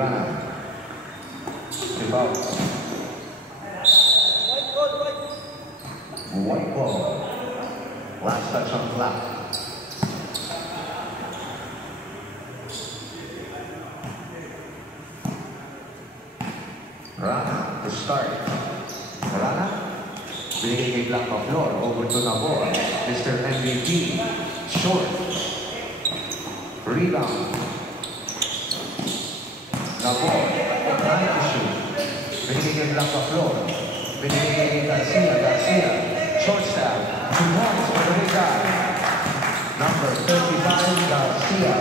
Rana. Rebound. White ball. Last touch on flat. Rana to start. Rana. Binigay kay Blanca Flor. Over to Nabor. Mr. MVP. Short. Rebound. Nabor. Trying to shoot. Binigay kay Blanca Flor. Binigay kay Garcia. Garcia. Short stab. 2 points for the big guy. Number 35, Garcia.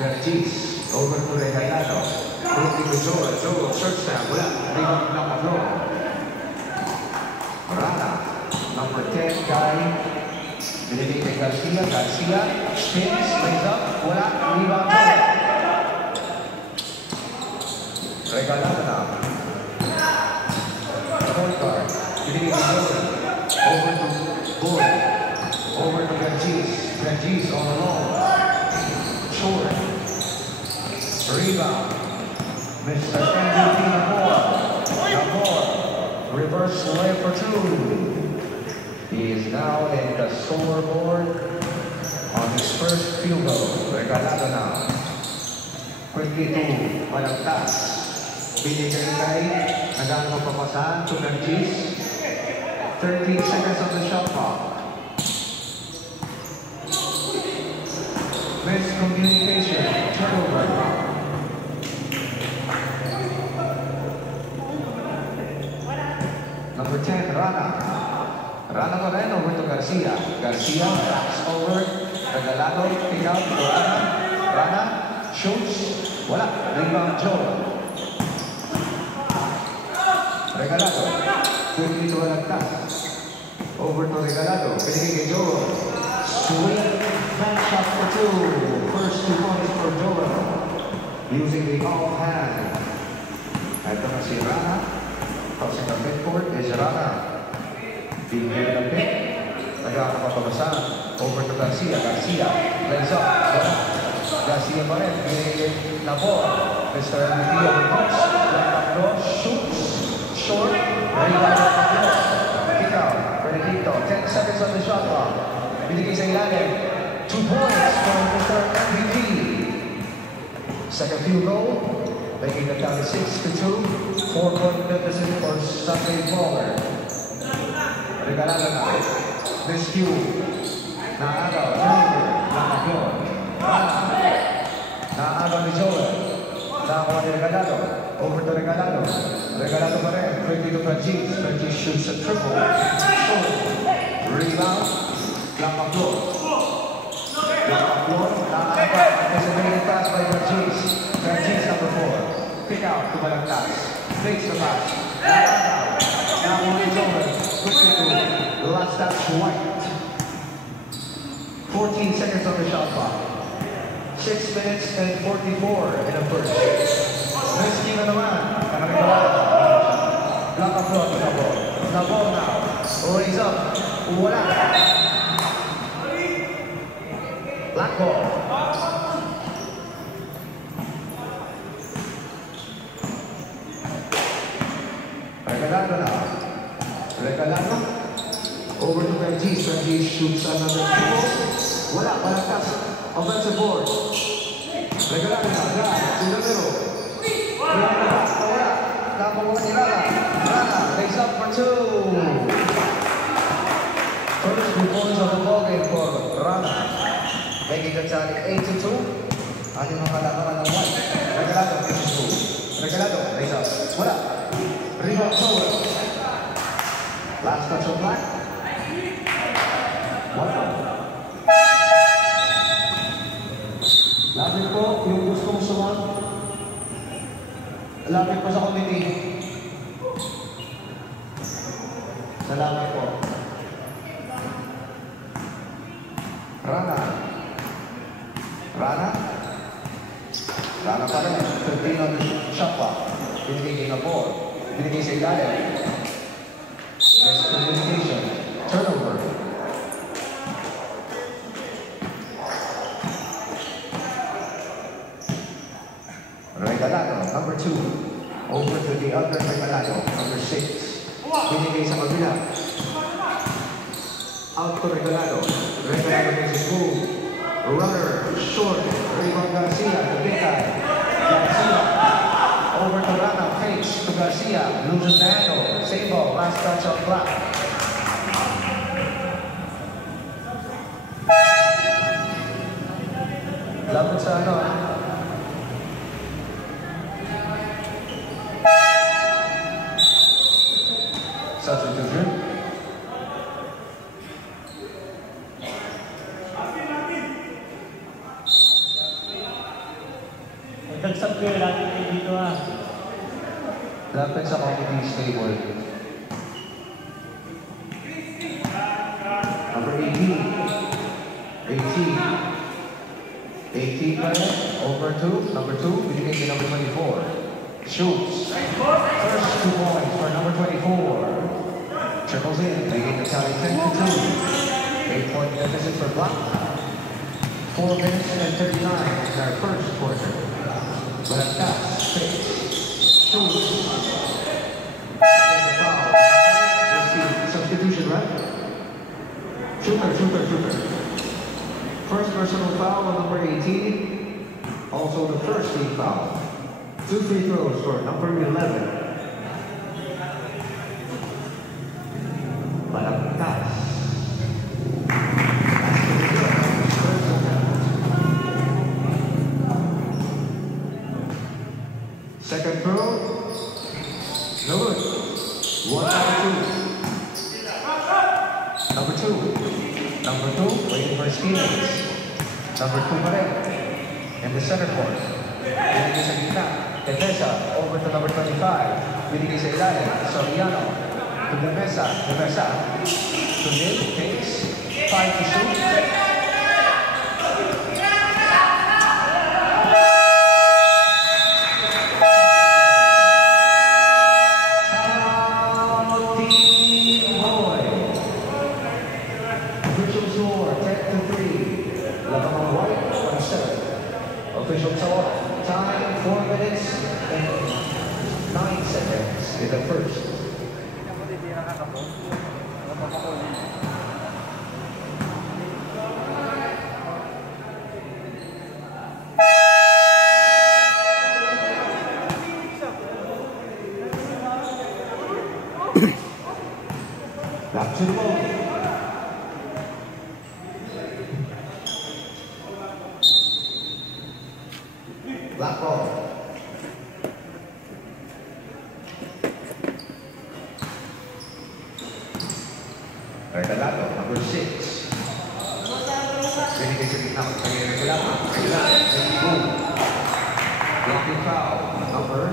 Vergis. Over to Regalado. Looking to Joel. Joel. Short stab. Wala. Rebound Blanca Flor. Rana. Number 10 guy. Binigay kay Garcia. Garcia. Spins. Lays up. Wala. Rebound Joel. Regalado na. Point guard. Binigay kay Joel. Over to Bull. Over to Vergis. Vergis all alone. Short. Rebound. Mr. MVP Nabor. Nabor. Reverse layup for 2. He is now in the scoreboard on his first field goal. Regalado na. Quickly to Malagtas. Binigay kay Nagano papasahan to Vergis. 13 seconds on the shot clock. Miscommunication. Turnover. Number 10, Rana. Rana pa rin over to Garcia. Garcia backs over. Regalado, pick out to Rana. Rana shoots. Wala. Rebound Joel. Regalado. Quickly to Malagtas. Over to Regalado. Pinigay kay Joel. Sweet fan shot for 2. First 2 points for Joel. Using the offhand. Ito na si Rana. Crossing the midcourt is Rana. Being given a pick. Nagkakaroon pa pabasan. Over to Garcia. Garcia. Lays up. Garcia pa rin. Pinigay kay Nabor. Mr. MVP of the Bucks. Nabor shoots. Short. Rebound of the floor. Kick out. Benedicto. 10 seconds on the shot clock. Binigay sa ilalim. 2 points from Mr. MVP. Second field goal. Making the count 6-2. 4-point deficit for Sunday Baller. Regalado na. Miscue. Naagaw. Junior. Nakapyon. Rana. Naagaw ni Joel. Nakakuha ni Regalado. Over to Regalado. Regalado pa rin. Quickly to Vergis. Vergis shoots a triple. Short. Rebound. Blanca Flor. Blanca Flor. Nakakapa. Anticipated pass by Vergis. Vergis number 4. Pick out to Malagtas. Fakes the pass. Nakakaw. Nakakuha ni Joel. Quickly to last touch White. 14 seconds on the shot clock. 6 minutes and 44 in the first. Risky na naman. Blanca Flor to Nabor. Nabor now. Raise up. Wala. Black ball. Regalado na. Regalado. Over to Vergis. Vergis shoots another triple. Wala. Malagtas. Offensive board. Regalado na. To the middle. Wala. Napakuha ni Rana. Rana. Lays up for 2. First 2 points of the ballgame for Rana. Making the tally 8-2. Ating mga labanan ng White. Regalado. 8-2. Regalado. Lays up. Wala. Rebound Joel. Last touch of Black. Lapit po yung gustong sumat. Lapit po sa committee. Salamat po. Rana. Rana. Rana pa rin. 15 on the shot clock. Binigay na ball. Binigay sa ilalim. Miscommunication. Turnover. Regalado, number 2. Over to the other Regalado, number 6. Binigay sa kabila. Out to Regalado. Regalado makes it move. Runner, short. Rayvon Garcia, the big guy. Garcia. Over to Rana, face to Garcia. Loses the handle. Same ball, last touch on black. Lapit sa ano. Substitution. Nagtagsap ko yung lagi kayo dito Lapit sa committee table. Number 18. 18 pa rin. Over to number 2. Binigay kay number 24. Shoots. First 2 points for number 24. Triples in, making the tally 10-2. 8-point deficit for Black. 4 minutes and 39 in our first quarter. Black pass, six, shoots. Substitution, right? Shooter. First personal foul on number 18. Also the first team foul. 2 free throws for number 11. Pass. Second throw. No good. 1 number 2. Number 2, waiting for Stevens. Number 2 pa rin. In the center court. Binigay sa gitna. Defesa, over to number 25. Binigay sa ilalim. Soriano. To Defesa. To Nil, pace. 5 to shoot. Official score 10-3. Lamang White 1-7. Official score time 4 minutes and 9 seconds in the first. Back to the ball. Black ball. Regalado, number 6. Binigay sa gitna. Regalado. Blocking foul, number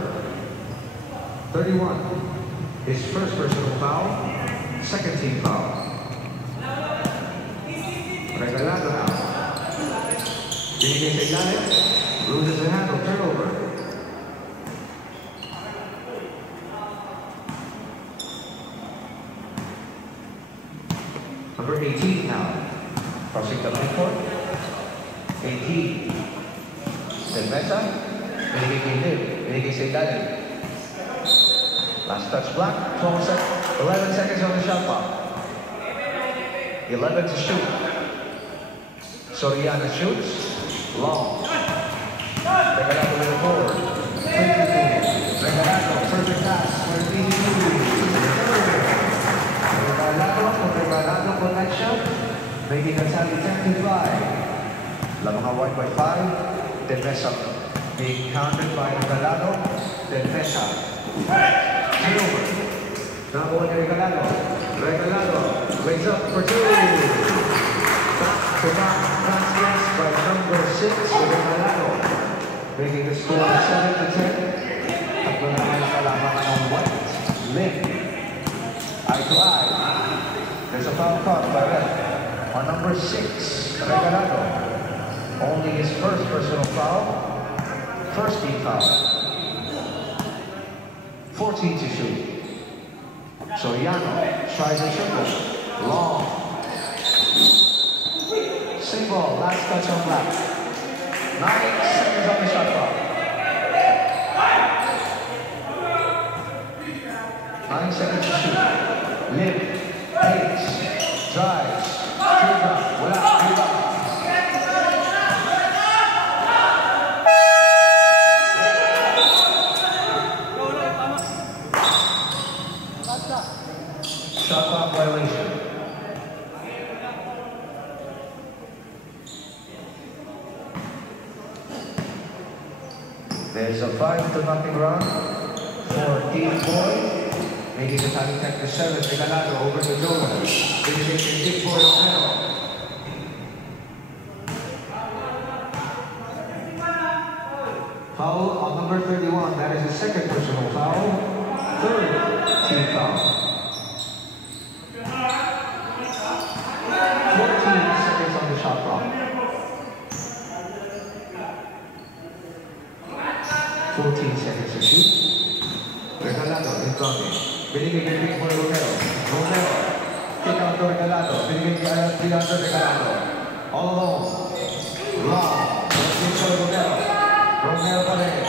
31. His first personal foul, second team foul. Regalado now. Binigay sa ilalim. Loses the handle, turnover. Number 18 now. Crossing the midcourt. 18. Mesa. Binigay kay Nil. Binigay sa ilalim. Last touch Black. 11 seconds on the shot clock. 11 to shoot. Soriano shoots. Long. Regalado with the forward. Regalado, perfect pass for Regalado connection. Making a tally 10-5. Lamang White by 5. Defesa being countered by Regalado. Defesa. Turnover. Number 1 Regalado. Regalado lays up for 2. Back-to-back baskets by number 6 Regalado. Making the score 7-10. At wala na sa labangan ng White. Lim. Eye to eye. There's a foul caught by Red. On number 6, Regalado. Only his first personal foul. First team foul. 14 to shoot. Soriano tries a triple. Long. Single. Last touch on Black. 9 seconds on the shot clock. seconds to shoot. Lift, takes, drives, teardrop, wala, rebound. Shot clock violation. There's a 5-0 run for Team Boy. Making the time 10-7. Regalado over to Joel. Indicating Big Boy Romero. Foul on number 31. That is the second personal foul. Third team foul. 14 seconds on the shot clock. 14 seconds to shoot. Regalado, incoming. Binigay kay Big Boy Romero. Romero. Kick out to Regalado. Binigay kay Regalado. All alone. Long. Big Boy Romero. Romero pa rin.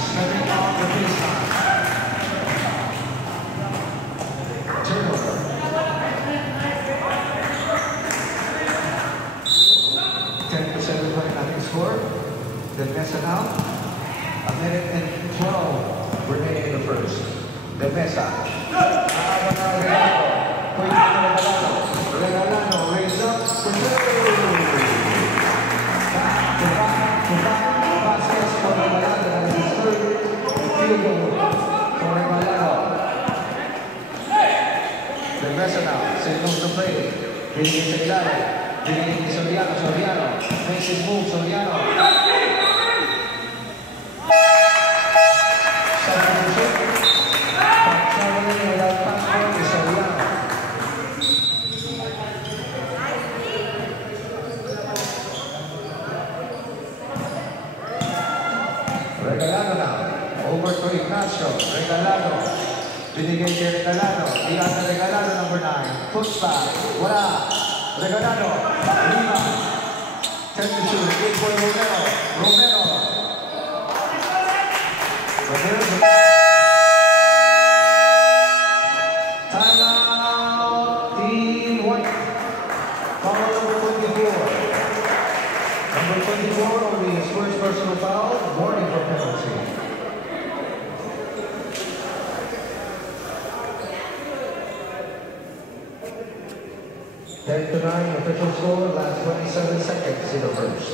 Stepping off the baseline. Turnover. 10-7 pa rin ating score. The Mesa now. A minute and 12 remaining in the first. The Mesa. Regalado raised up for two. Back baskets for Regalado. That is his third field goal for Regalado. The Mesa now signals the play. Binigay sa ilalim. Binigay kay Soriano. Soriano makes his move. Soriano. Regalado na. Over to Ignacio. Regalado. Binigay kay Regalado. Iyan Regalado, number 9. Putback. Wala. Regalado. Lima. 10-2. Big Boy Romero. Romero. Timeout. Team White. Foul number 24. Number 24 only his first personal foul. Warning for penalty. Ten to 9 official score. Last 27 seconds in the first.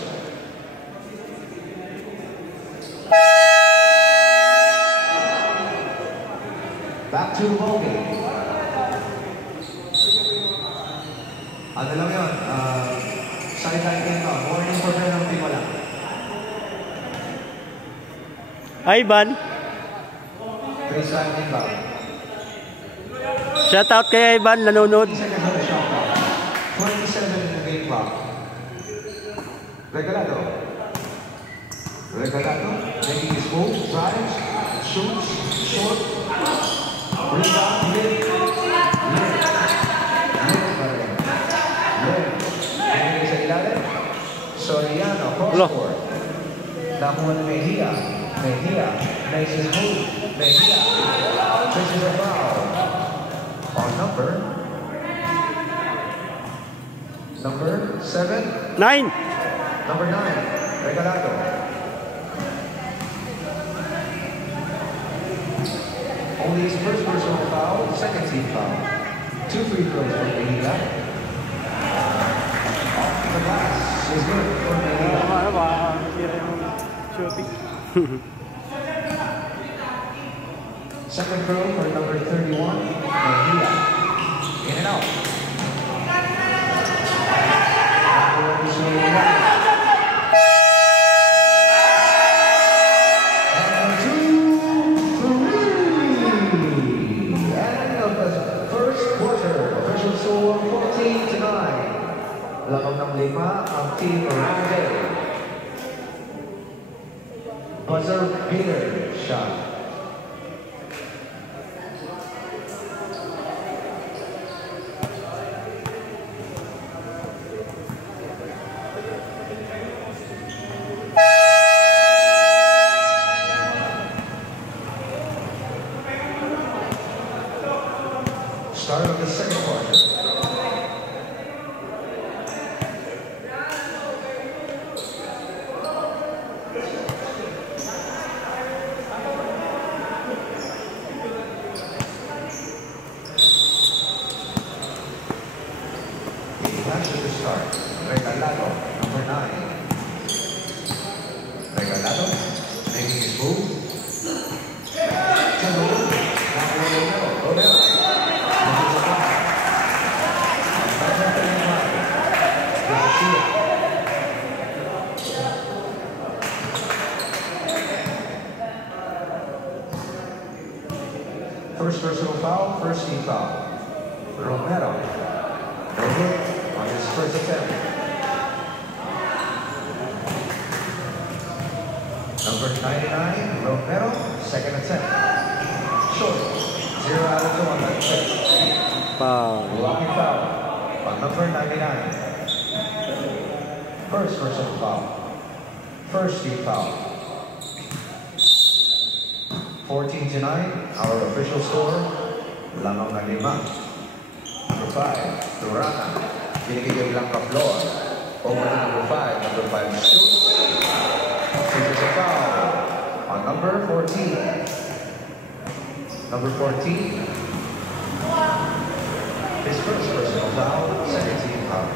Back to the ball game. Ano lang yun? Sideline game na. Warning for penalty wala. Ivan, Baseline inbound. shout out kay Ivan, nanonood. 20 seconds on the shot clock. 27 in the game clock. Regalado. Regalado. Making his move. Drives. Shoots. Short. Rebound. Lift. Binigay sa ilalim. Soriano. Cross-court. Nakuha ni Mejia. Mejia makes his move. Mejia pushes a foul on number 7. 9. Number 9. Regalado. Only his first personal foul, second team foul. 2 free throws for Mejia. Off the glass is good for Mejia. Second throw for number 31, Mejia. In and out. And 2-3. End of the first quarter. Official score 14-9. Lamang ng 5 ang Team Randy. Buzzer beater shot. first personal foul, first team foul. Romero. No good on his first attempt. Number 99, Romero, second attempt. Short. 0 out of 2 on that attempt. Foul. Blocking foul on number 99. First personal foul. First team foul. 14-9, our official score. Lamang na 5. Number 5, Durana. Binigay Blanca Flor. Over to number 5. Number 5 shoots. There's a foul on number 14. Number 14. His first personal foul, second team foul.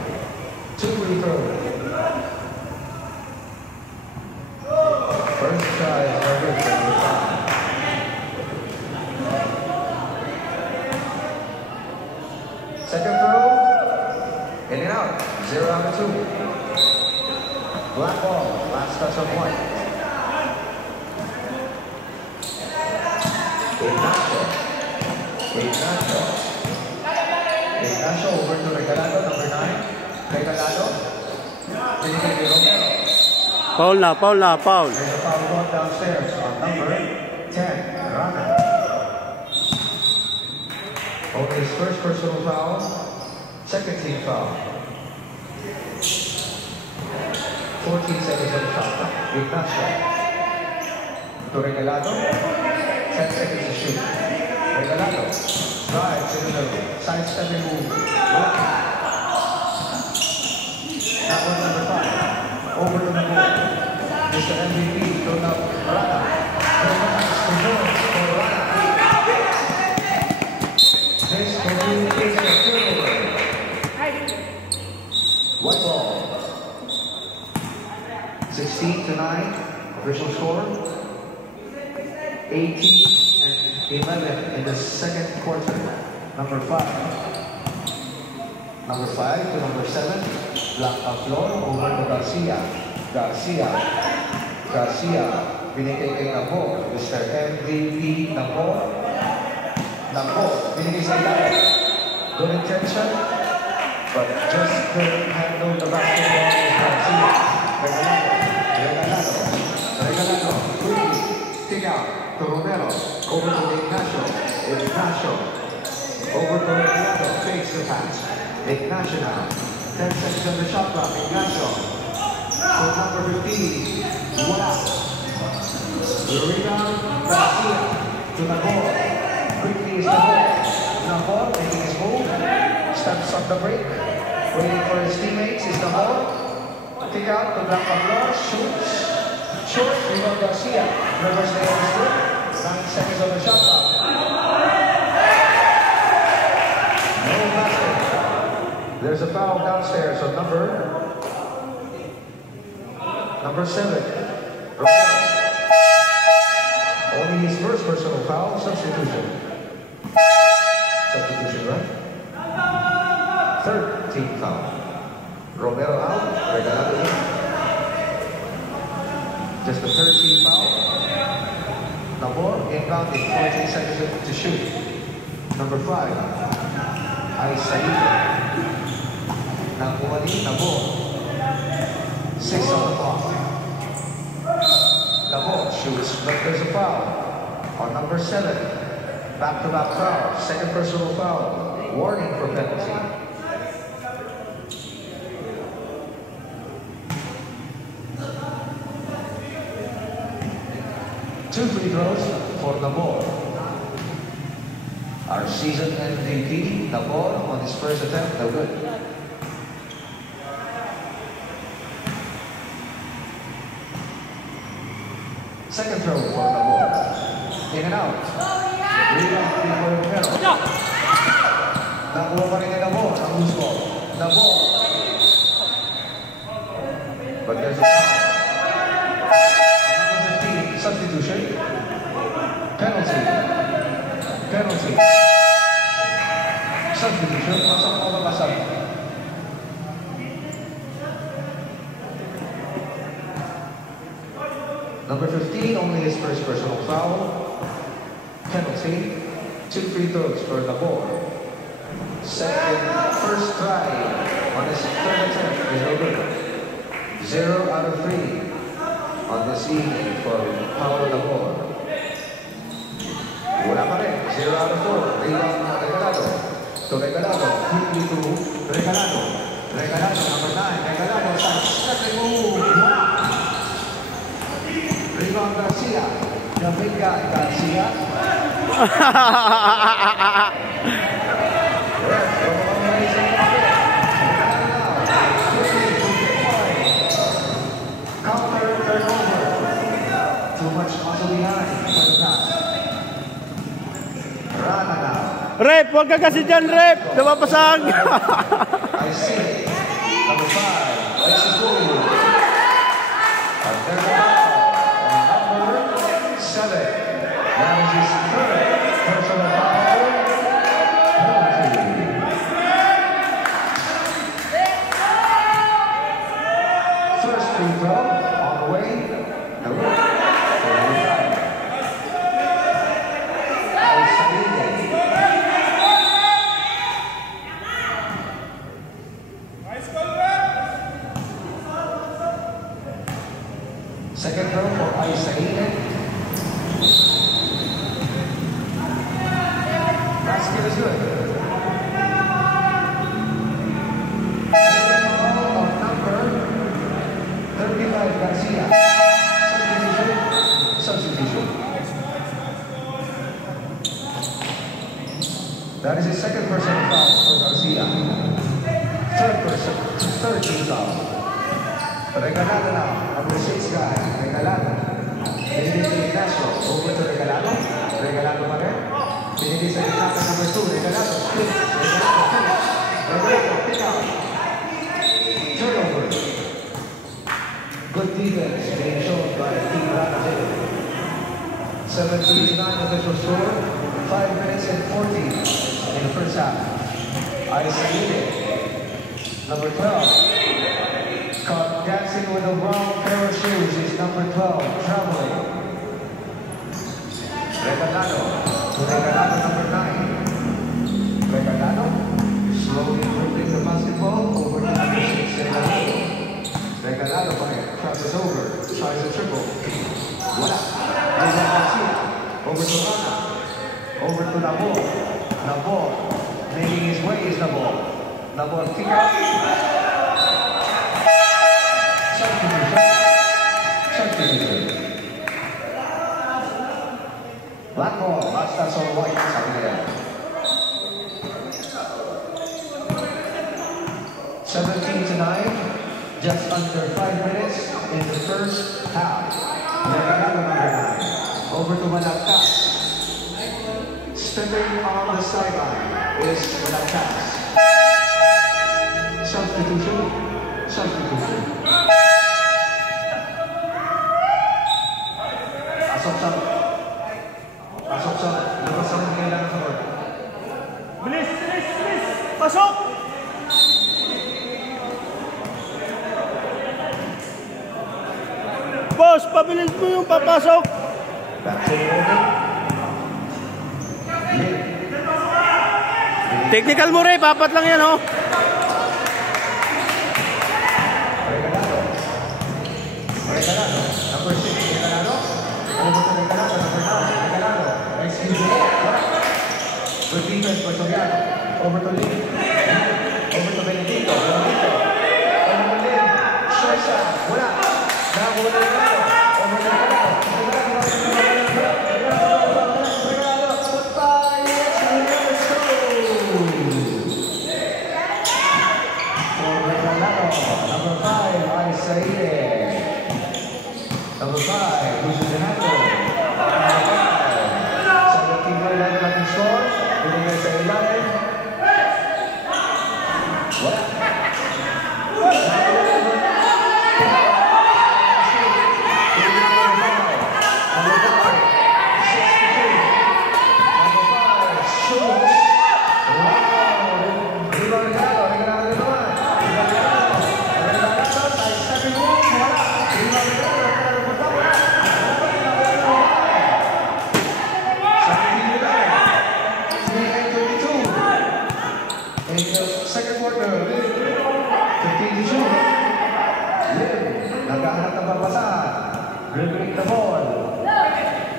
2 free throws. First try is no good for number 5. Second throw, in and out, 0 out of 2. Black ball, last touch on White. Ignacio over to Regalado, number 9. Regalado, binigay kay Romero. Foul na, foul na, foul. There's a foul ball downstairs on number 10, Rana. Only his first personal foul, second team foul. 14 seconds on the shot clock. Ignacio. To Regalado. 10 seconds to shoot. Regalado. Drive to the middle. Side-stepping move. That was number 5. Over to the board. Mr. MVP. Thrown up. Rana. For Rana. This communication is turnover. White ball. 16-9. Official score. 18-11 in the second quarter. Number 5. Number 5 to number 7. Blanca Flor over to Garcia. Garcia. Binigay kay Nabor. Mr. MVP Nabor. Binigay sa ilalim. Good intention, but just couldn't handle the basketball. Garcia. Regalado. Quickly. Kick out to Romero. Over to Ignacio. Over to Regalado. Fakes the pass. Ignacio now. 10 seconds on the shot clock. Ignacio. For number 15. Wala. The rebound. Garcia. To Nabor. Quickly is Nabor making his move. Steps on the break. Waiting for his teammates is Nabor. Kick out to Blanca Flor. Shoots. Short. Rebound Garcia. Reverse the other strip. 9 seconds on the shot clock. No basket. There's a foul downstairs on number 7. Romero. Only his first personal foul. Substitution, right? Third team foul. Romero out. Regalado in. Just the third team foul. Nabor inbounding. 14 seconds to shoot. Number 5. Aisaí. Nakuha ni Nabor. 6 on the clock. Nabor shoots, but there's a foul on number 7. Back-to-back foul. Second personal foul. Warning for penalty. Two free throws for Nabor. Our season MVP, Nabor, on his first attempt, no good. Second throw for Nabor. In and out. Rebound for Romero. Nakuha pa rin ni Nabor ang loose ball. Nabor. But there's a foul. Number 15, substitution. Penalty. Substitution. Masang ko mabasag. Number 15, only his first personal foul. Penalty. 2 free throws for the ball. First try on his third attempt is no good. 0 out of 3 on this evening for Paolo Labor. Wala pa rin. 0 out of 4. Rebound na Regalado. To Regalado. Quickly to Regalado. Regalado, number 9. Regalado sa second move. Rebound Garcia. The big guy, Garcia. Counter turnover. Too much muscle behind for the pass. Rana now. Rep, huwag ka kasi dyan, Rep. Napapasag. I see. Number 5. Let's go. And there's a foul. Number 7. That is his third personal foul. Penalty. First free throw on the way. No good. Second throw for Aisaine. Basket is good. Foul on number 35, Garcia. Substitution. That is his second personal foul for Garcia. Third team foul. Regalado now, number 6 guy, Regalado. Pinili sa Ignacio, over to Regalado. Regalado pa rin. Pinili sa Ignacio, number 2, Regalado. Regalado, pick out. Turnover. Good defense being shown by Team Brazil. 17-9 official score. 5 minutes and 40 in the first half. Aisaine, number 12. Caught dancing with a wrong pair of shoes is number 12, traveling. Regalado to Regalado, number 9. Regalado slowly dribbling the basketball over to number 6, Regalado. Regalado by crosses over, tries a triple. Wala. Garcia over to Rana. Over to Labor. Labor making his way is Labor. Labor kick out. Substitution. Black ball, that's all white, sabi nila. 17-9, just under 5 minutes in the first half. Regalado number 9, over to Malacas. Stepping on the sideline is Malacas. Substitution. Pasok sa labas ang kailangan sa court. Bilis! Pasok! Boss, pabilis mo yung papasok. Back to the open. Technical mo, Rep. Apat lang yan, oh. Regalado, number 6, Regalado. Over to Regalado, number 9, Regalado. Excuse me. Good defense for Soriano. Over to Lee. Over to Benedito. Over to Lee. Short shot. Wala. Nakakuha na Regalado. Over to Regalado. Regalado. Goodbye. Let's go. For Regalado, number 5, Aisaine. Number 5, who's in the handle? Number 5. 17 by 11 at the score. Binigay sa 11. What? Naghahanap ng babasahan. Dribbling the ball.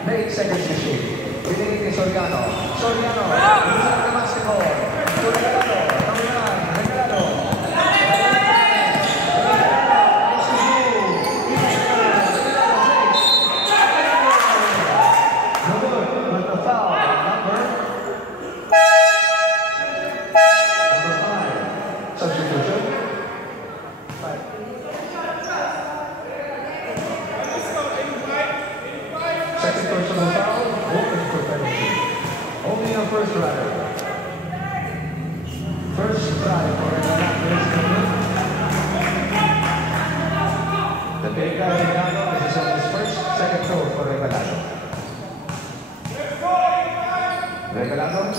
8 seconds to shoot. Binigay kay Soriano. Soriano. Usan ng basketball. Regalado. Kamunan. Regalado. First try for the big guy Regalado is on his first, second throw for Regalado. Regalado.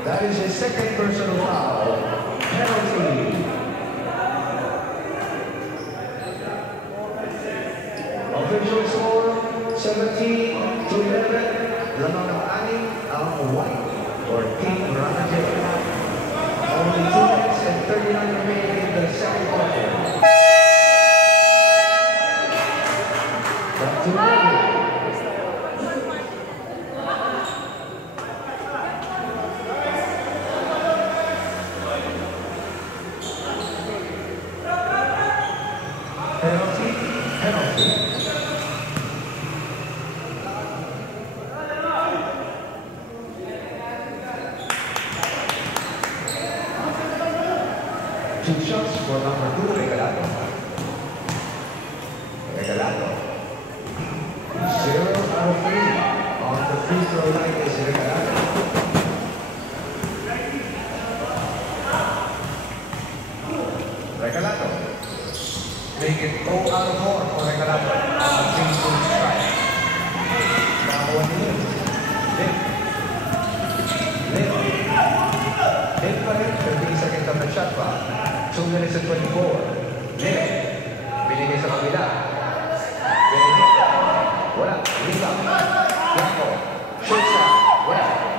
That is his second personal foul. Penalty. Official score 17-11. Lamang ng aning ang white for Team Ranaje. Only 2 minutes and 39 remaining in the second quarter. Back to Ranaje. Penalty. 2 shots for number 2, Regalado. Regalado. 0 out of 3 on the free throw line is Regalado. Regalado. Make it 0 out of 4 for Regalado on the free throw strike. Now on the Lip pa rin, 15 seconds on the shot clock. 2 minutes and 24. Lip. Binigay sa kabila. Wala. Rebound. Blanco. Shoot shot. Wala.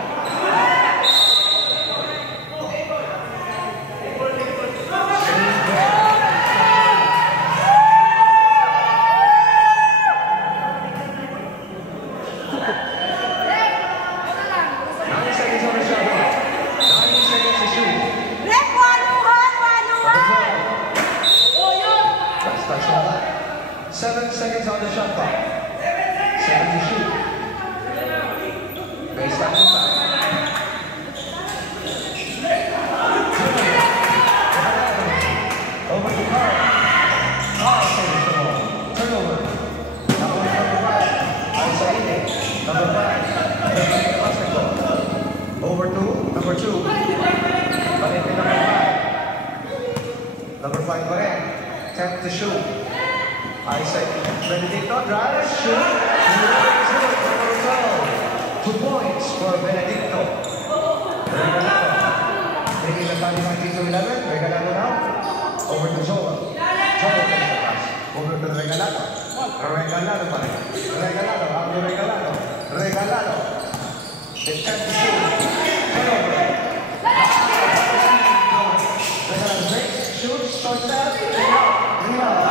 Number 2. Balik kay number 5. Number 5 pa rin. Attempt to shoot. Isaac Benedicto drives, shoot. 2 points for Benedicto. Regalado. Taking the time 19-11. Regalado now. Over to Joel. Joel takes the pass. Over to Regalado. Regalado pa rin. Regalado. Abdo Regalado. Regalado. Attempt to shoot. Shoots, touch that, rebound.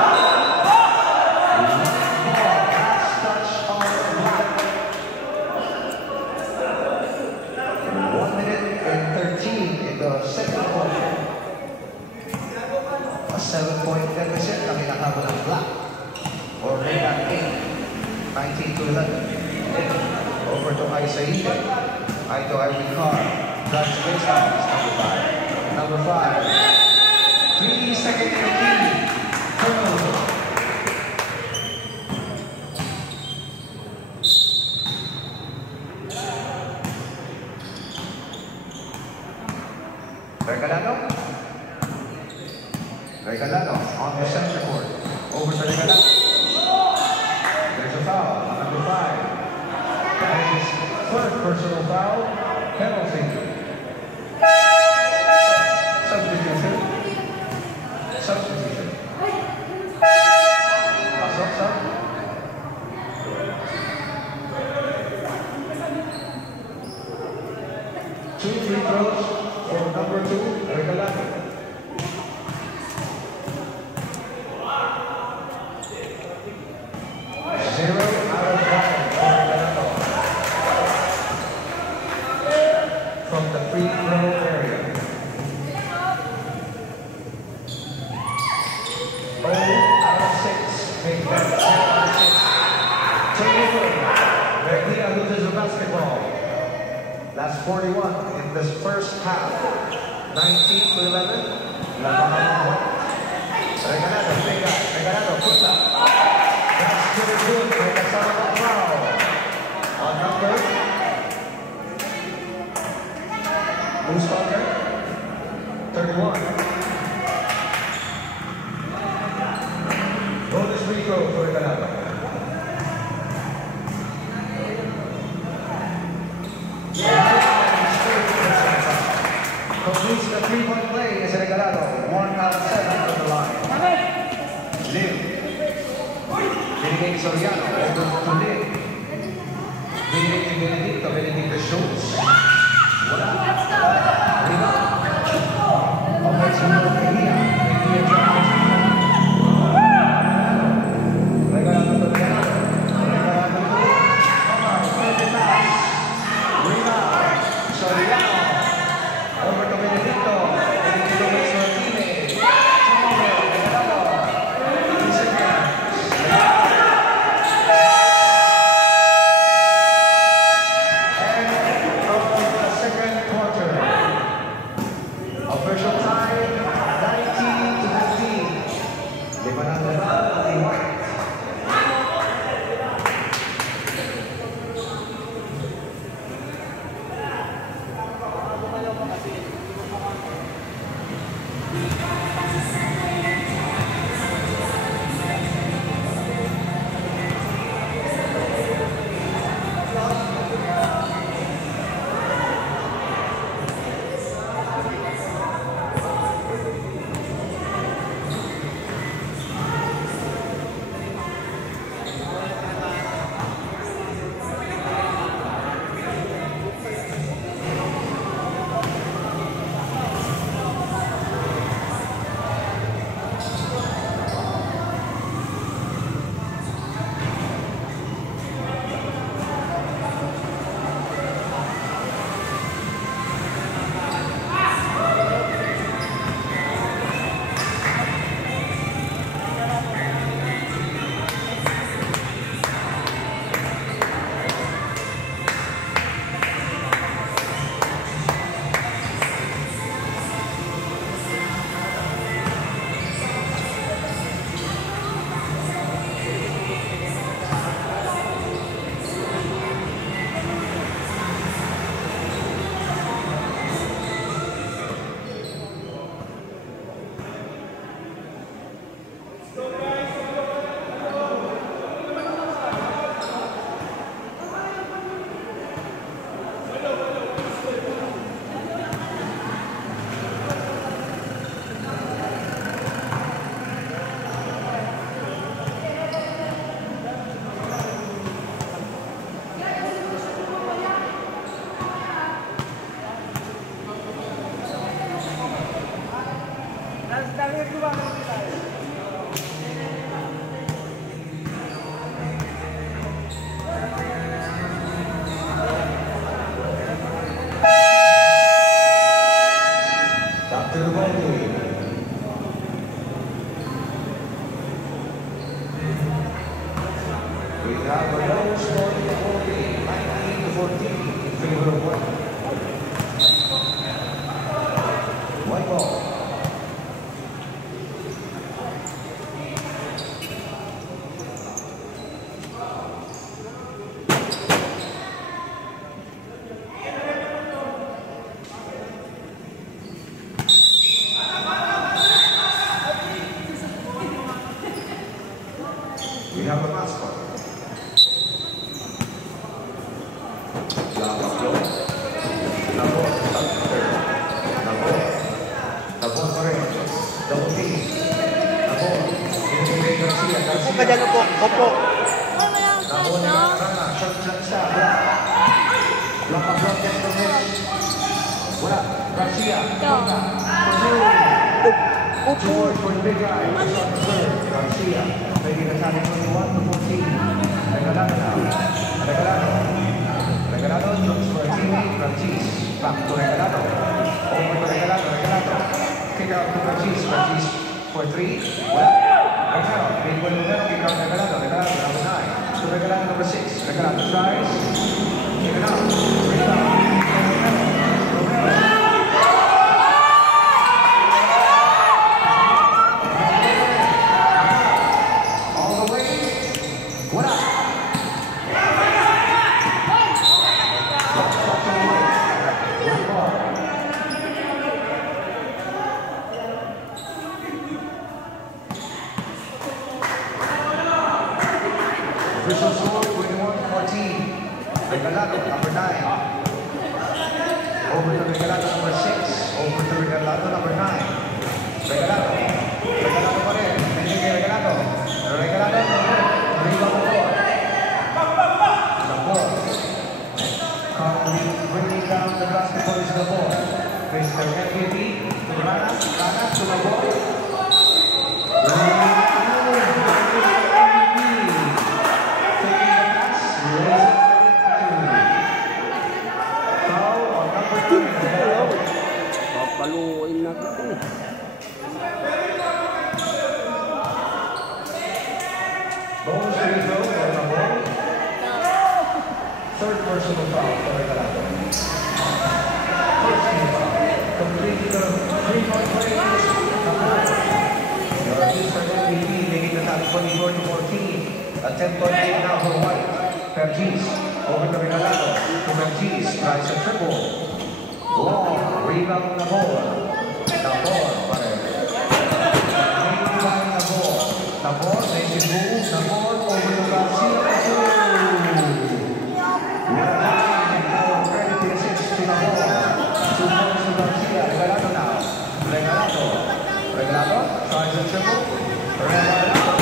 Last touch on the block. 1 minute and 13 in the second quarter. A 7-point deficit na hinahabol ng block. Or Regan 8, 19-11. Over to Isaite. Aito Irvin Carr. Drives baseline. Number 5. 3 seconds in the key. Turnover. Regalado. Regalado on the center court. Over to Regalado. There's a foul on number 5. That is his third personal foul. Penalty. Substitution. Substitution. Pasok. 2 free throws for number 2, Regalado. From the free throw area. 0 out of 6. Make that 10 out of 6. Turnover. Regina loses the basketball. That's 41 in this first half. 19-11. Regalado, big guy. Regalado, puts up. That's good. May kasama ng foul. On number. Who's stronger? 31. Bonus free throw for Regalado. Completes the 3-point play is Regalado. 1 out of 7 from the line. Lim. Binigay Soriano. Over to Lim. Binigay ni Benedicto. Benedicto shoots. Wala. Rebound. Offensive number Mejia. Mejia jumps. Regalado to Regalado. Regalado to Omar. Second pass. Rebound. Soriano. Over to Benedicto. Benedicto makes Martinez. Turnover. Regalado. 2 seconds. Official time, 19-15. Liban ang laban ni White. White ball. have a mascot. Labor. Labor pa rin. Double team. Labor. Binigay Garcia. Opo ka dyan, opo. Opo. Labor na Rana. Shot siya. Block yan from this. Wala. Garcia. Two words for the big guy. Shot third. Garcia. Making the time 21 to 14. Regalado now. Regalado looks for a teammate. Francis. Back to Regalado. Over to Regalado. Kick out to Francis. Francis for three. Wala. Regalado. Kick out Regalado. Regalado number 9. To Regalado number 6. Regalado tries. Kick it out. Rebound. Romero. Official score 21-14. Regalado number 9. Over to Regalado number 6. Over to Regalado number 9. Regalado pa rin. Binigay Regalado. Regalado rebound the ball. Currently bringing down the basketball is the ball. Mr. MVP to Rana to the ball. Papaluin na kita eh. Bones free throw for the ball. Third personal foul for Regalado. First team foul. Completing the 3-point play. Your Mr. MVP making the top 24-14. A 10-point lead now for White. Pergis over to Regalado. To Pergis tries a triple. Long rebound the ball. The ball pa rin. Rebound the ball. The ball makes it move. The ball over to Garcia. Credit to assist to the ball. 2 points to Garcia. Regalado now. Regalado tries a triple. Regalado.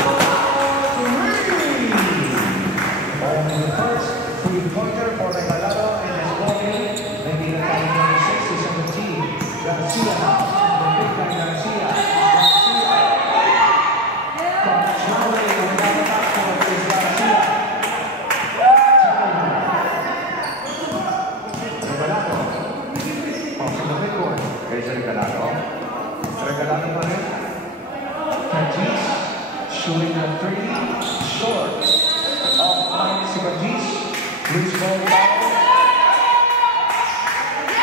Only the first 3-pointer for Regalado in his body. Maybe the time 26 is on the team. Garcia now. The big guy Garcia. Controlling without the backcourt is Garcia. Regalado. Off in the midcourt. Here's Regalado. Regalado pa rin. Pergis shooting the 3. Short. Off-line si Pergis. Loose ball foul.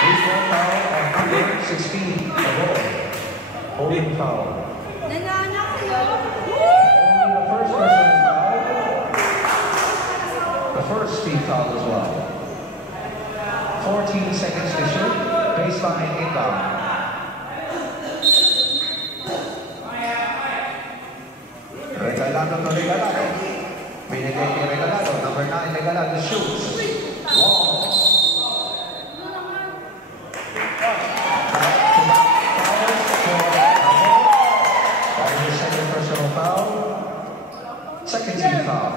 Loose ball foul on number 16. The ball. Holding foul. Only the first personal foul. The first speed foul as well. 14 seconds to shoot. Baseline inbound. Regalado to Regalado. Binigay kay Regalado. Number 9, Regalado shoots. Long. That is the second personal foul. Second team foul.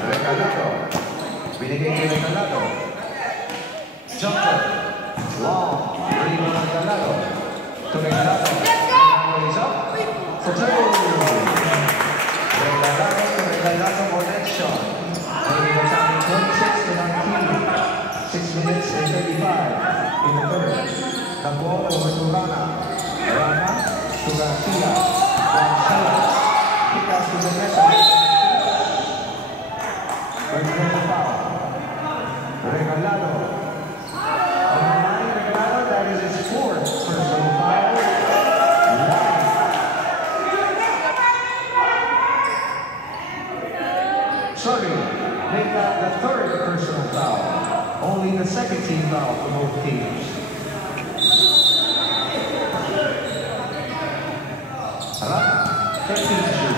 Regalado. Binigay kay Regalado. Jumper. Long. Rebound Regalado. To Regalado. Is up for 2. Regalado for next shot. Maybe the time 26 to 19. 6 minutes and 35 in the third. The ball over to Rana. Rana to Garcia. Garcia. Kick out to the net. Personal foul. Regalado. Regalado, that is his 4th personal foul. Sorry, make that the 3rd personal foul. Only the 2nd team foul for both teams. 13 to shoot.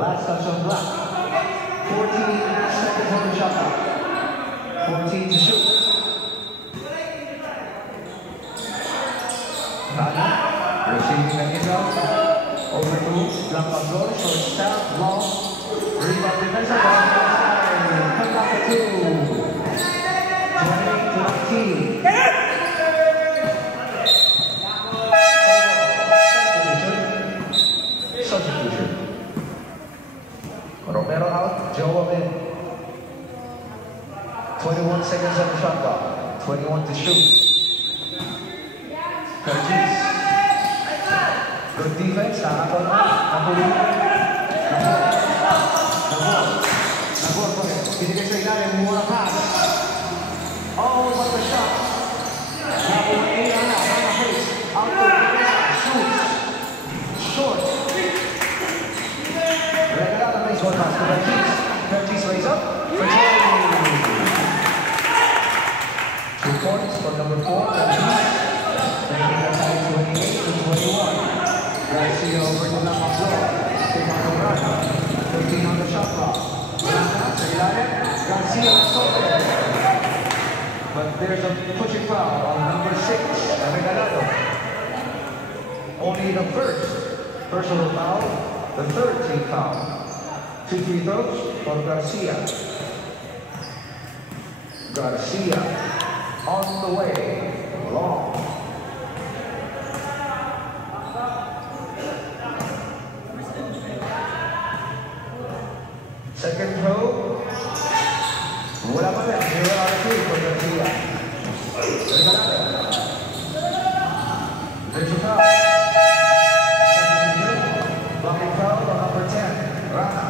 Last touch on Black. 14 seconds on the shot clock. 14 to shoot. Rana, receiving the inbound. Over to Blancazor, short step, long. Rebound defensive. Come back to 2. 20-19. Substitution. Romero out, Joe in. 21 seconds on the shot clock. 21 to shoot. Curtis. Good defense. Nakakol na. Nakuli. Nagor po rin. Binigay sa ilalim. Mura pass. Oh, what a shot. Nakuha na. Hana face. Out to shoots. Short. Regalado baseball pass to Curtis. Curtis raise up. For 2 points for number 4. Curtis. Taking the tie 28-21. Garcia over to Lampazor. Take on the run. 13 on the shot clock. Garcia stolen. But there's a pushing foul on number 6, Regalado. Only the first personal foul, the third team foul. 2 free throws for Garcia. Garcia on the way. Long. Second throw. Wala pa rin. 0 out of 3 for Garcia. Regalado. There's a foul. Blocking foul on number 10. Rana.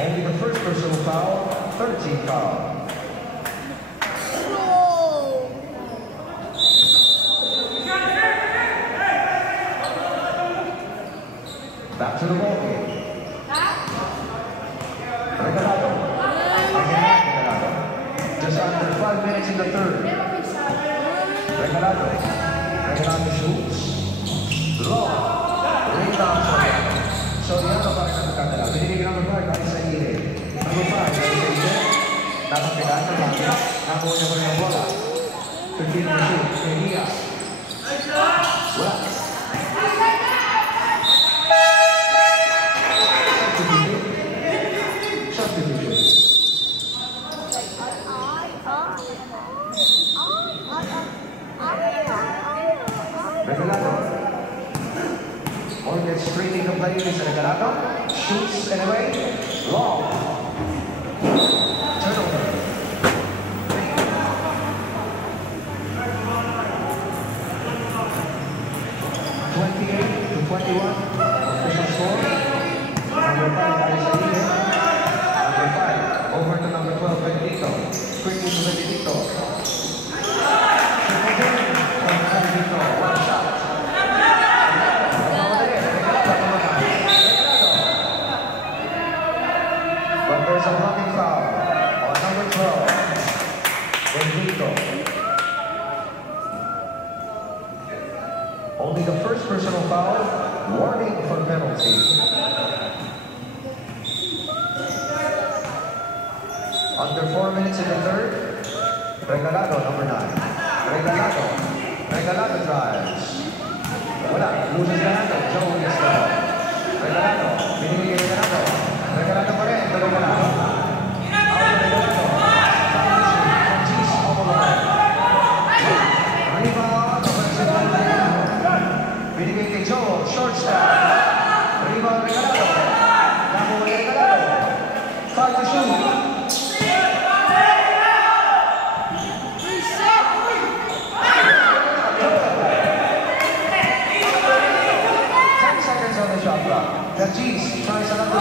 Only the first personal foul. 13 foul. Back to the ball game. Regalado. Again, Regalado. Just under 5 minutes in the third. Regalado. Regalado shoots. Long. Rebound Soriano. Soriano pa rin ang magkakala. Binibigyan ng number 5 sa gilid. Number 5. Napakitaan ng mga. Nakuha niya pa rin ang bola. 15 to shoot. Mejia. Wala. Regalado. Hornets streaming the play is Regalado. Shoots anyway. Long. Turnover. 28-21. Official score. Number 5, Arisaide. Number 5, over to number 12, Benedicto. Quickly to Benedicto. One shot. But there's a blocking foul on number 12, Benedicto. Only the first personal foul, warning for penalty. Under 4 minutes in the third, Regalado, number 9. Regalado. Regalado drives. Wala. Loses Regalado. Joe is the ball. Regalado. Binibigay Regalado. Regalado pa rin. Regalado. Out of Regalado. Francis Omolone. Rebound. Binibigay kay Joe. Short step. Rebound Regalado. Nakuha Regalado. 5 to shoot. Garcia tries another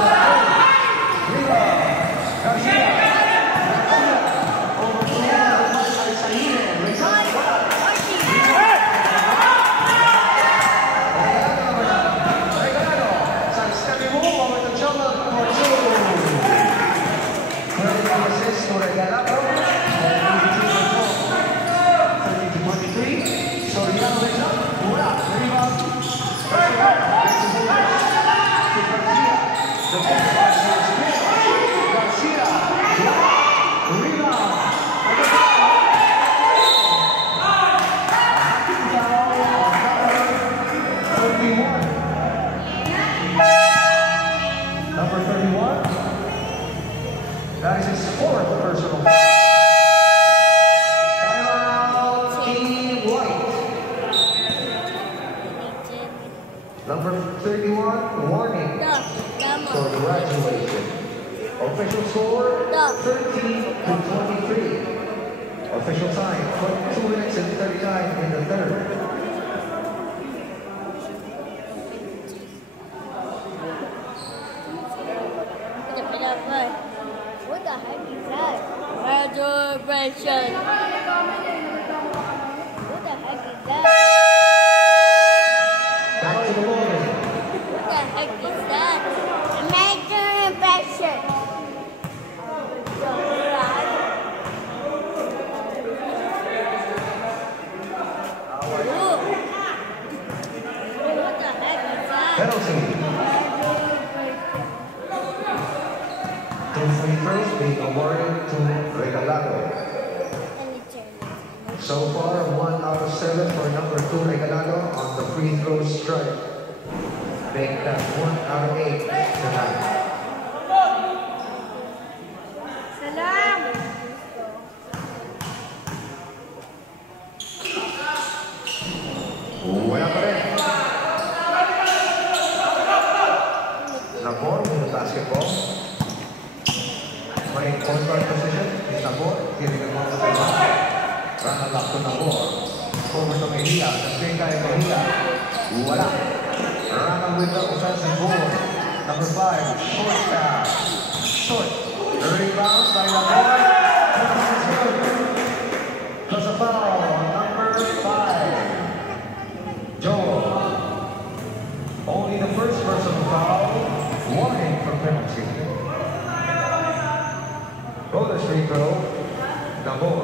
rebound. Garcia. Over to Arisaide. Regalado. Sidestepping move over to Joe. Soriano makes up. Wala. Rebound. Garcia. Defender by Smith. Garcia. Rebound. Number 31. That is his fourth personal. Timeout, Team White. Number 31, warning for graduation. Official score, 13-23. Official time, 2 minutes and 39 in the third. What the heck is that? Graduation. What the heck is that? Back to the ball. What the heck is that? Graduation. What the heck is that? Penalty. 2 free throws being awarded to Regalado. So far, 1 out of 7 for number 2 Regalado on the free throw strike. Make that 1 out of 8 tonight. Salam. Wala pa rin. Nabor with the basketball. May point guard position is Nabor. Giving the ball to Rana. Rana lock to Nabor. Over to Mejia. The same guy Mejia. Wala. Rana with the offensive board. Number 5. Short pass. Short. Rebound by Nabor. Plus a foul on number 5. Joel. Only the first personal foul. Warning for penalty. Bonus free throw. Nabor.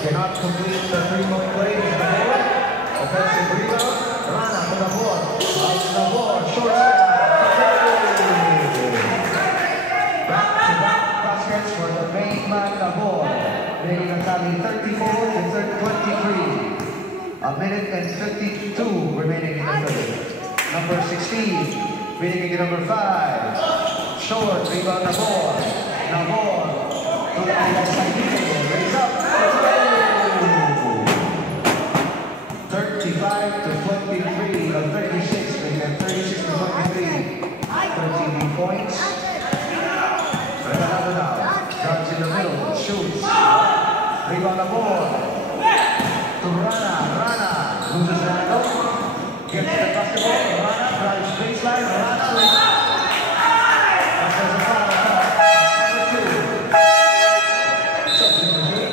Cannot complete the 3-point play. Nabor. Offensive rebound. Rana to Nabor. Out to Nabor. Short step. Back-to-back baskets for the main man Nabor. Making a tally 34-23. A minute and 52 remaining in the third. Number 16, beating number 5. Short, rebound Nabor. Nabor to the raise up. 35-23, or 36, making it 36-23. 13 points. Regalado now. Drives in the middle, shoots. Rebound Nabor. To Rana, Rana loses the handle, gets the basketball, Rana drives baseline, Rana lays up. That's a foul. Number 2. Substitution.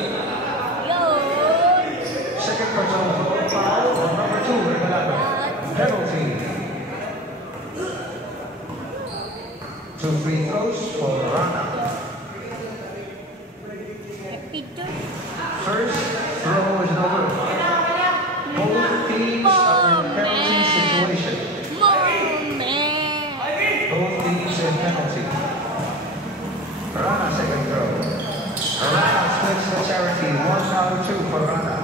Second personal foul on number 2, Regalado. Penalty. 2 free throws for Rana. First throw is no good. Both teams are in penalty situation. Both teams in penalty. Rana second throw. Rana splits the charity. 1 out of 2 for Rana.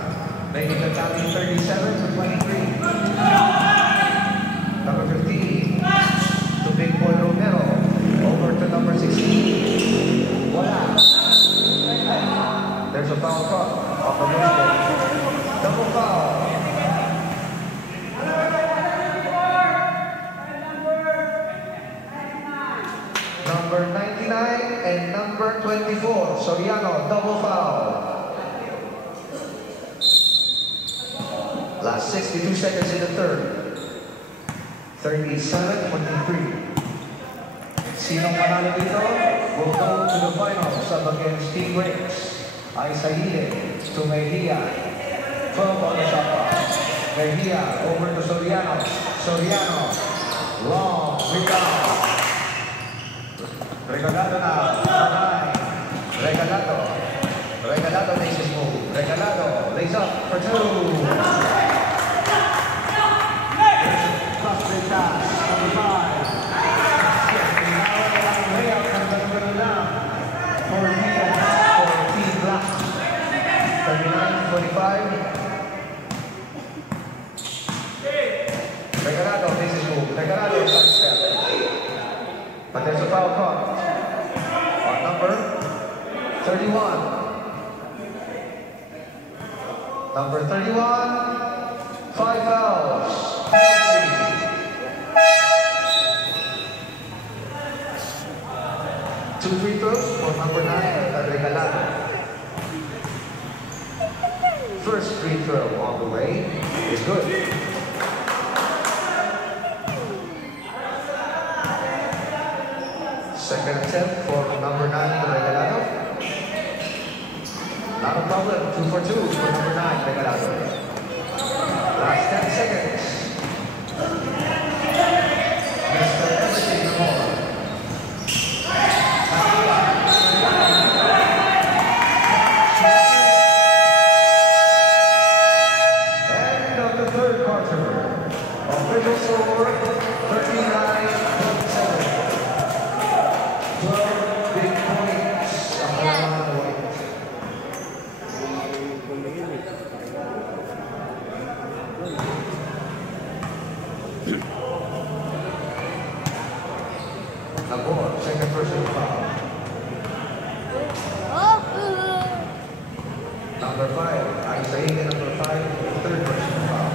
Making the tally 37-23. Number 15 to Big Boy Romero. Over to number 16. Wala. There's a foul call off the baseball. Double foul. Number 99 and number 24, Soriano, double foul. Last 62 seconds in the third. 37-23. Sinong manalo dito will go to the finals up against Team Breaks. Aisaide to Mejia. 12 on the shot clock. Mejia over to Soriano. Soriano. Long rebound. Regalado na. Regalado. Regalado. shot for 2. Cross the pass, number 5. Layup ng Balagano lang for Team Black. 39-25. Regalado, this is move. Regalado, side step. But there's a foul caught on number 31. Number 31, 5 fouls. Penalty. 2 free throws for number 9, Regalado. First free throw on the way is good. Second attempt for number 9, Regalado. Not a problem. 2 for 2 for number 9, Regalado. Last 10 seconds. Mr. Everything more. End of the third quarter. Official score 39-27. 12 big points. Nabor, second personal foul. Number 5, Isaiah, number 5, third personal foul.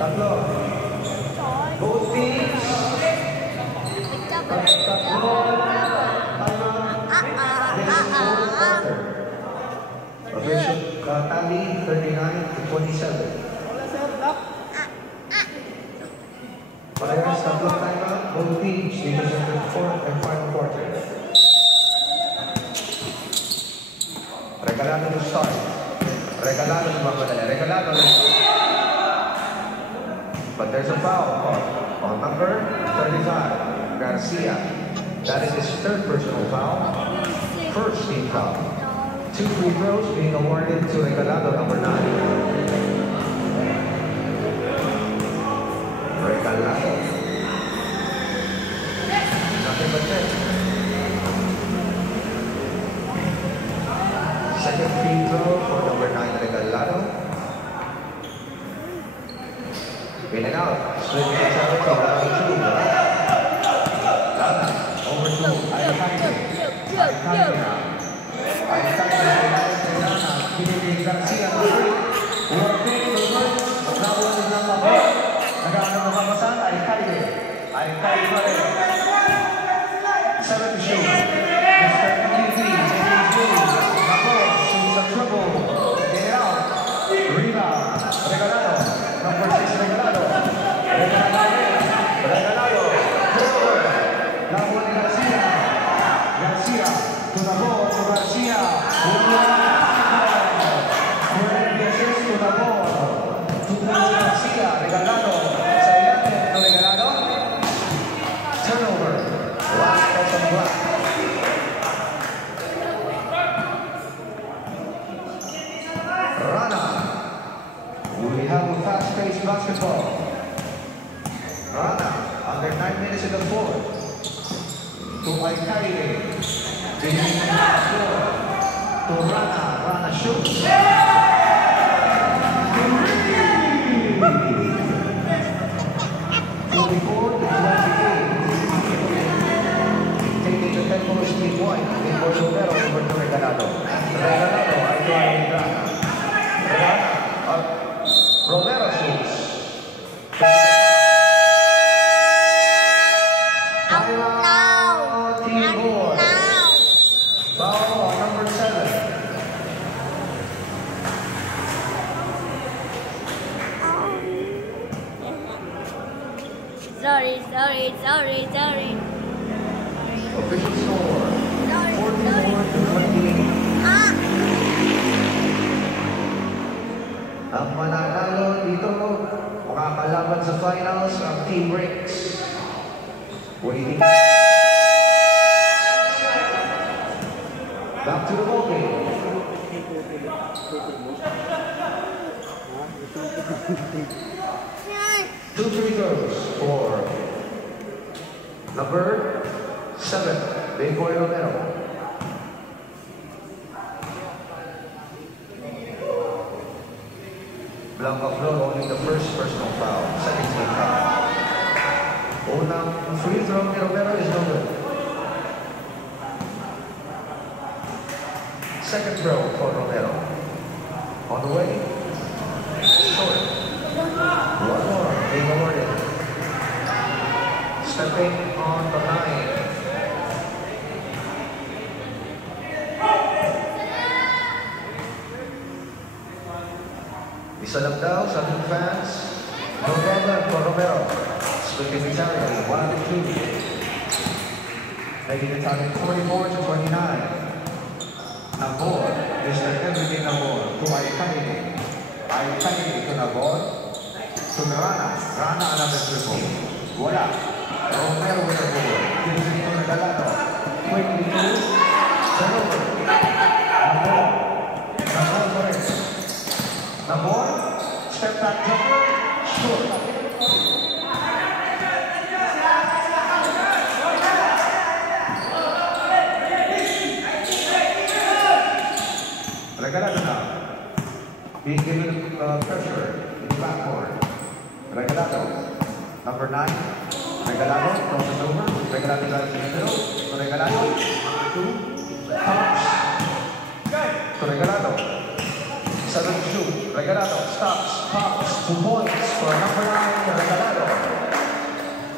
Tatlo. Both teams. Official tally 39-27. Parehas tatlong timeout, both teams dito sa fourth and final quarter. Regalado to start. Regalado to magmadali. Regalado to start. But there's a foul caught on number 35, Garcia. That is his third personal foul. First team foul. 2 free throws being awarded to Regalado, number 9. Regalado. Nothing but net. Second free throw for number 9, Regalado. In and out. Swing to Charito, number 2. Lana, over to Alejandro. Binibig Garcia ng free. Working to work. Nakuha din ng mabot. Nag-aanong makapasan ay Kaide. Ay Kaide pa rin. 7 to shoot. Mr. MVP, J.H. Williams. Nabor, shoots a triple. Get it out. Rebound. Regalado. Number 6, Regalado. Regalado. Forward. Nakuha ni Garcia. Garcia. To the ball. To Garcia. Regalado sa ilalim ng Regalado. Turnover. Last person black. Rana. We have a fast-paced basketball. Rana, under 9 minutes in the fourth. To Alcaide. To Rana. Rana shoots. 10 point in Bolsonaro over to Regalado. Regalado, ay tuwa ng Rana. Rana, Romero shoots. Timeout, team board. Foul on number 7. Sorry. Official score, 44-28. Ang mananalo dito, makakalaban sa finals ang Team Bricks. Waiting. Back to the ball game. 2 free throws for number 7, Big Boy Romero. Blanca Flor only the first personal foul, second team foul. Unang free throw ni Romero is no good. Second throw for Romero. On the way. Short. One more being awarded. Stepping on the line. Isa lang daw sa ating fans. No problem for Romero. Splitting entirely, 1 and 2. Making the target 44 to 29. Nabor, Mr. Everything Nabor, to Aykanini. Aykanini to Nabor, to Rana. Rana another triple. Wala. Romero with the ball. Gives it to Regalado. Quickly to turnover. Nabor. Nabor for it. Nabor. Step back jumper. Short. Regalado now. Being given pressure in the backcourt. Regalado. Number 9. Regalado crosses over. Regalado drives in the middle. To Regalado. Number 2. Pops. To Regalado. 7 to shoot. Regalado stops. Pops. 2 points for number 9. Regalado.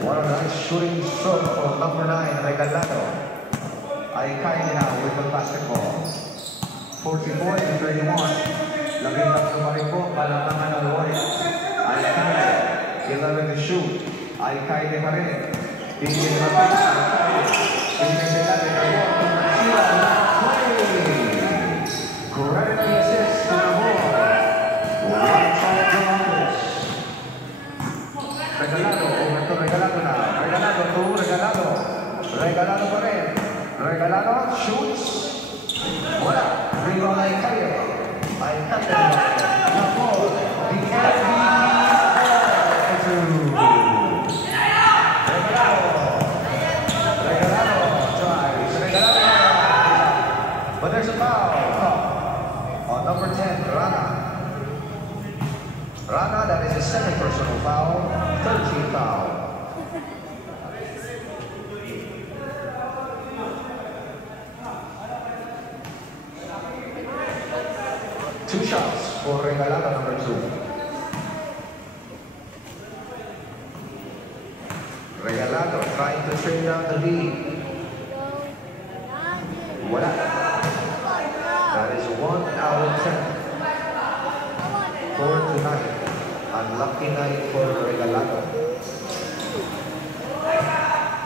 What a nice shooting stroke for number 9. Regalado. Aykanini now with the basketball. 44 to 31. Labing tatlo pa rin po, balantangan ng Warriors. Aykanini, 11 to shoot. Aykanini pa rin. Bigyan na pa rin. Bigyan na natin ang Warriors. Garcia, play! Credit the assist to the Warriors. One foul to Warriors. Regalado, over to Regalado na. Regalado to Regalado. Regalado pa rin. Regalado, shoots. Wala. Rebound Aykanini. Aykanini. Nabor. The MVP. Regalado. Regalado. Drives. Regalado. But there's a foul. On number 10, Rana. Rana, that is his second personal foul. 13th foul. Two shots for Regalado, number 2. Regalado trying to trim down the lead. Wala. That is 1 out of 10. 4 to 9. Unlucky night for Regalado.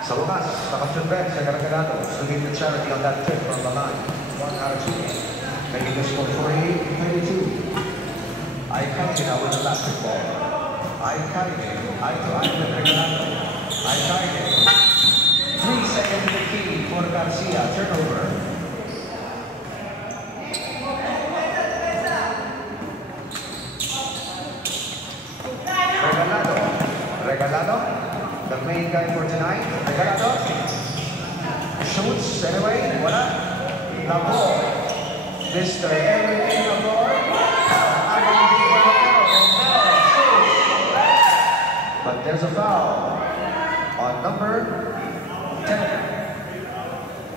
Sa wakas, nakasyon back sa Regalado. Swinging the charity on that tip from the line. 1 out of 2. Making the score 48-22. Aykanini now with the basketball. Aykanini, Regalado. Aykanini. 3 seconds in the key for Garcia. Turnover. Regalado. Regalado, the main guy for tonight. Regalado. Shoots anyway. Wala. Nabor. Mr. Everything Nabor. But there's a foul on number 10.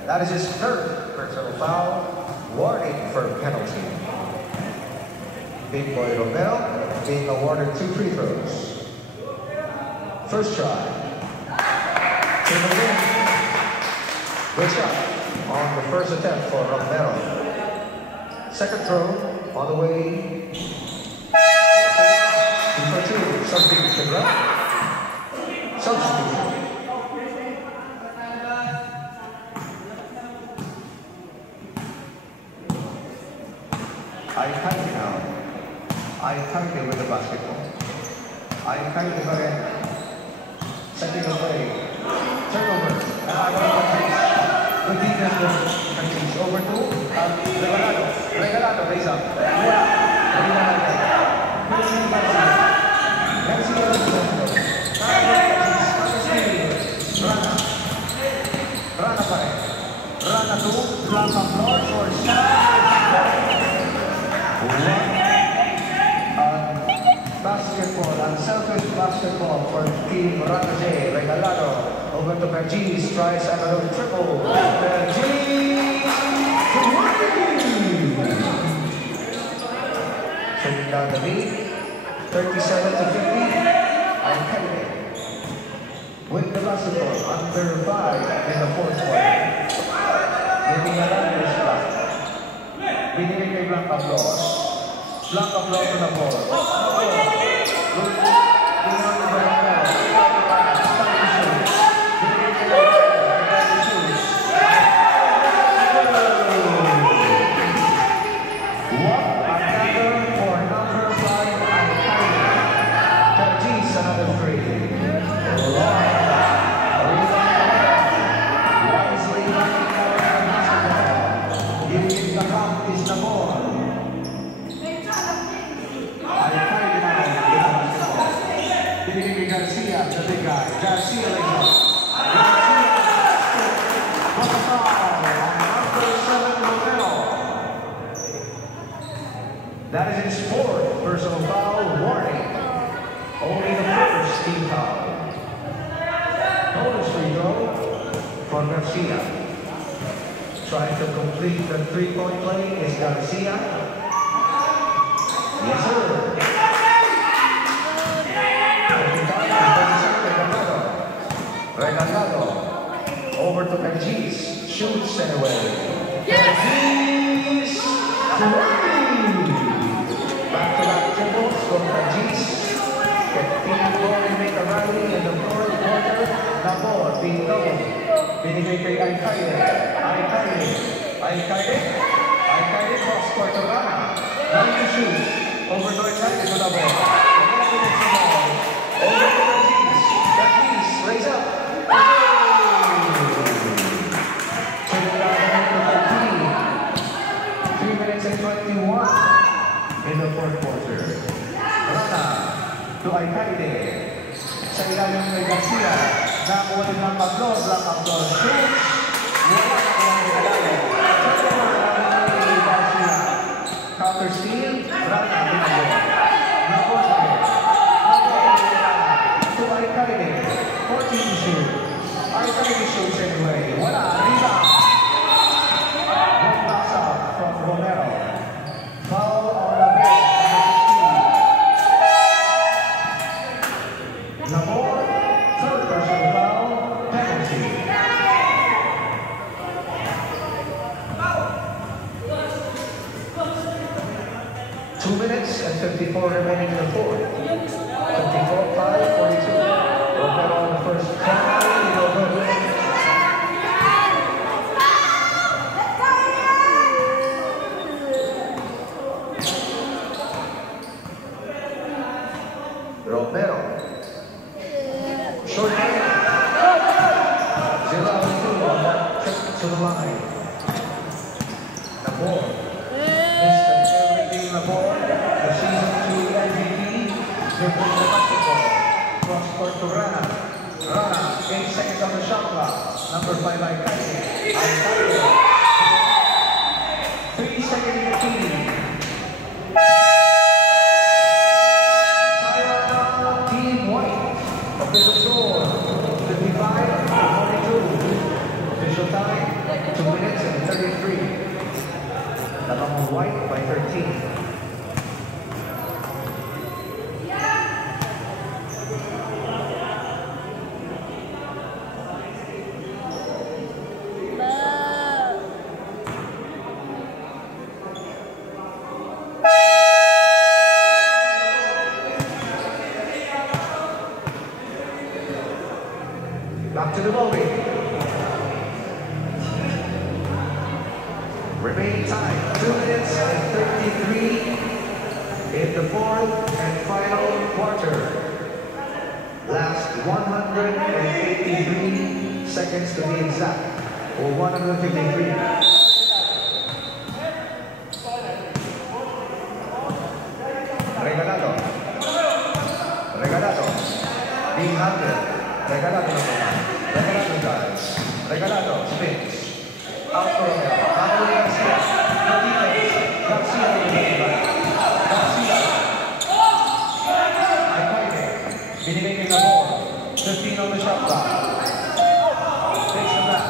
That is his third personal foul. Warning for penalty. Big Boy Romero being awarded 2 free throws. First try. Good shot on the first attempt for Romero. Second throw on the way. 2 for 2. Substitution, right? Substitution. Aykanini now. Alcalde with the basketball. Alcalde pa rin. Setting away. Turnover. Good defense goes over to Regalado. Regalado plays up. Rana pa rin. Rana to Blanca Flor for basketball, unselfish basketball for Team Ranaje. Regalado over to Bergis, tries another triple. Bergis! Shutting down the lead, 37-50. Alcalde with the basketball, under 5 in the fourth quarter. Maybe another shot. Binigay kay Blanca Flor. Blanca Flor to the ball. Garcia, the big guy. Garcia lays up. What's the foul? Number 7, Romero. That is his fourth personal foul. Warning. Only the first team foul. Bonus free throw for Garcia. Trying to complete the three-point play is Garcia. Yes, sir. Regalado over to Bergis, shoots anyway. Bergis! Back-to-back triples from Bergis. Team ball and make a rally in the fourth quarter. Nabor, being doubled. Binigay kay Alcalde. Alcalde cross-court to Rana. Now to shoot. Over to Alcalde to Nabor. Over to Bergis. Bergis lays up. 3 minutes and 21 in the fourth quarter. Rana to Alcalde. Sa ilalim kay Garcia. Nakuha din ng Pablo. Blanca Flor shoots. Counter steal. Rana to Alcalde. 14 to shoot. Alcalde shoots anyway. Wala. Rebound. One pass out from Romero. Foul on the bench. Nabor, third personal foul, penalty. Two minutes and 54 remaining in the fourth. 54-5-42. Romero on the first foul. Romero. Short hand. 0-2 on that trip to the line. Nabor. Mr. Everything Nabor. The season 2 MVP. Dribbling the basketball. Cross-court to Rana. Rana. 8 seconds on the shot clock. Number 5 Alcalde. 3 seconds in between. Official score, 55-42. Official time, 2 minutes and 33. Dalawang White by 13. fourth and final quarter. Last 183 seconds to be exact, or 153. Regalado. Regalado. Being handled. Regalado na pala. Regalado guys. Regalado. Spins. Out for Romero. Handling Garcia. No defense. Garcia will be back. Garcia. Alcaide. Binibigay kay Nabor. 15 on the shot clock. Takes the back.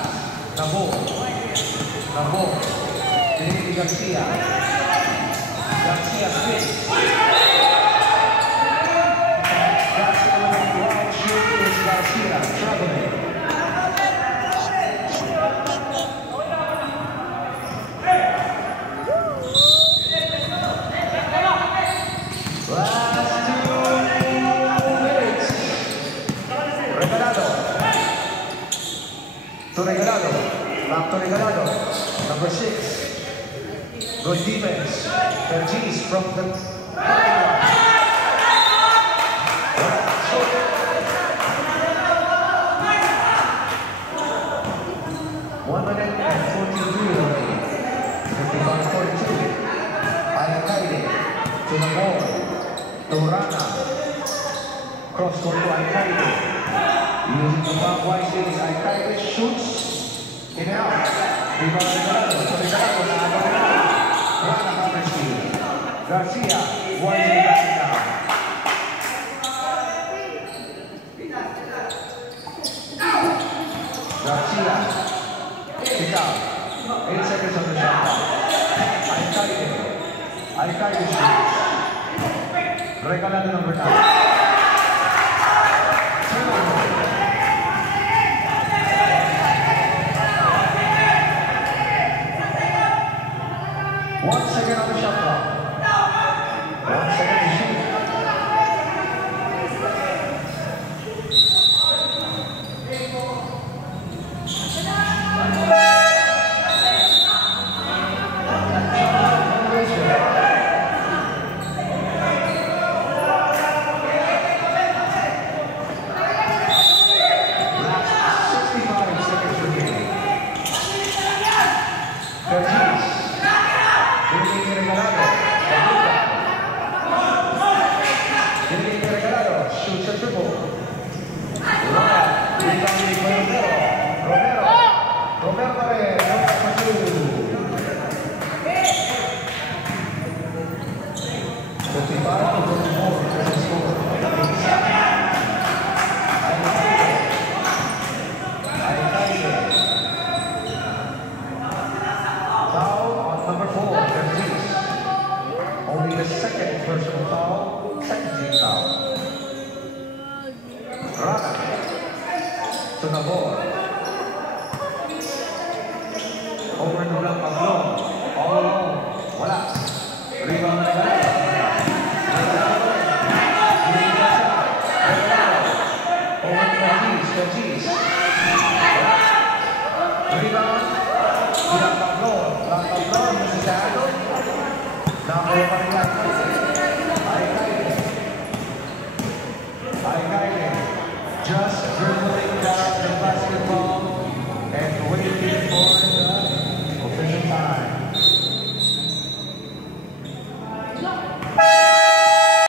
Nabor. Nabor. Binibigay kay Garcia. Garcia spins. Garcia traveling. Last 2 minutes. Regalado. To Regalado. Back to Regalado. Number 6. Good defense. Vergis from the to the ball, to Rana, cross court to Alcaide, using the back wisely, Alcaide shoots, in and out, rebound Regalado, to Regalado, Rana cover steal, Garcia, wisely back it down. Garcia, kick out, 8 seconds on the shot clock, Alcaide shoots. Regalado number 9. One second on the shot clock. 1 second to shoot. To Nabor. Over to Lang Pablon. All alone. Wala. Rebound na over to Vergis. Rebound. Lang Pablon. Lang Pablon. Masisado. Nakuha pa rin lang. Alcaide. Just